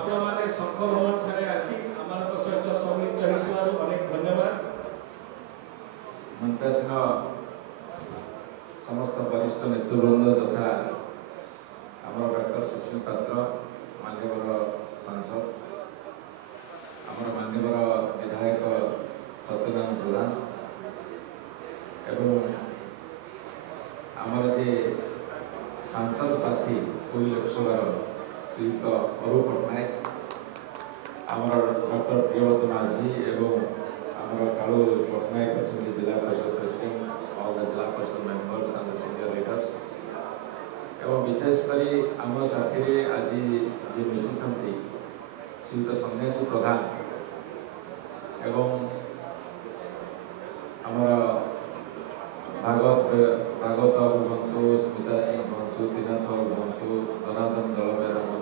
आपने शंख भवन ठारे आसी आम सहित सम्मिलित होइथिबारु अनेक धन्यवाद। मंचासीन समस्त वरिष्ठ नेतृवृंद तथा आमर डॉक्टर सुश्री पात्र मान्यवर सांसद आमर मान्यवर विधायक सत्यनारायण प्रधान एवं आमर जे सांसद प्रार्थी पुरी लोकसभा श्रीयुक्त अरूप पट्टनायक आमर डॉक्टर प्रियव्रत माझी एवं आमर कालू पट्टनायक अच्छा जिला परिषद प्रेसिडेंट ऑल द जिला परिषद मेंबर्स एंड सीनियर लीडर्स एवं विशेषकर आम साथी आज जी मिशी श्रीयुक्त सन्यासी प्रधान एवं आमर भागवत हूँ स्मिता सिंह हूँ त्रिनाथ हूँ धनार्दन दलबेरा हूँ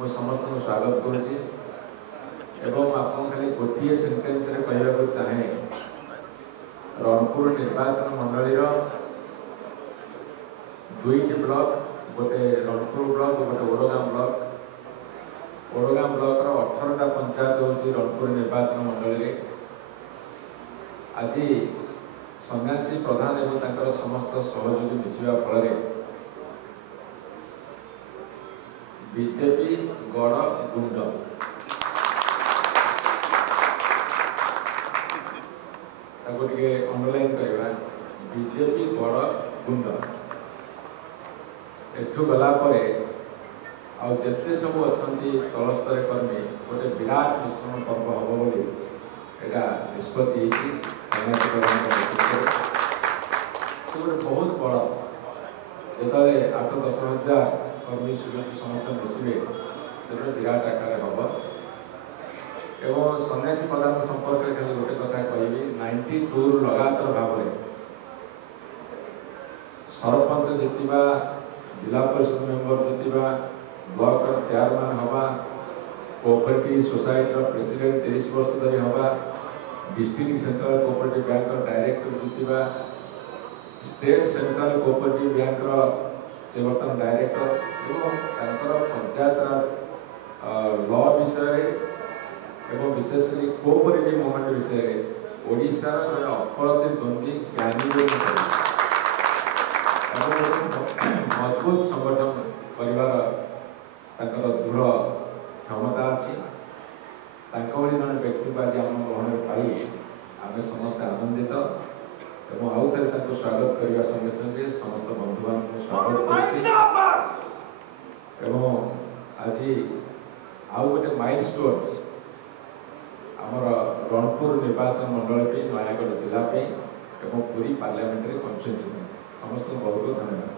मु समस्त को स्वागत करुँची एवं आप खाली गोटे सेन्टेन्स कहवाक चाहे रणपुर निर्वाचन मंडल दुईट ब्लॉक गोटे रणपुर ब्लॉक गोटे ओडगाम ब्लॉक 18टा पंचायत हूँ रणपुर निर्वाचन मंडल आज सन्यासी प्रधान एवं समस्त सहयोगी मिशा फल बीजेपी गड़ गुंड अंडरलाइन करवा बीजेपी गड़ गुंड एठू गलापर आते सब अच्छा तलस्तर कर्मी गोटे विराट मिश्रण पर्व हम बोली निष्पत्ति सन्यासी प्रधान से गोटे बहुत बड़ जो 8-10 हजार कर्मी समस्त मिसवे से गोटे विराट आकार हम एवं सन्यासी प्रधान संपर्क में खाली गोटे कथा कहि 92 लगातार भाव सरपंच जीतवा जिला परिषद मेंबर जीतवा ब्लॉक चेयरमैन हवा कोऑपरेटिव सोसाइटी प्रेसिडेंट 30 वर्ष धरी हवा district central cooperative bank director जीतवा स्टेट सेंट्रल कोऑपरेटिव बैंक से बर्तमान डायरेक्टर एवं पंचायत राज लॉ विषय एवं विशेषकर कोऑपरेटिव मूवमेंट विषय ओडिशा जड़े अप्रतिद्वंदी ज्ञानी मजबूत संगठन कर दृढ़ क्षमता अच्छी जन व्यक्ति को आज आम ग्रहण पाई आम समस्त आनंदित एवं आउ थे स्वागत करने संगे संगे समस्त बंधु बांधव स्वागत एवं आज आउ गोटे माइलस्टोन आमर रणपुर निर्वाचन मंडल पे नयागढ़ जिला पे एवं पुरी पार्लियामेंट्री कन्स्टिट्यूएंसी समस्त बहुत बहुत धन्यवाद।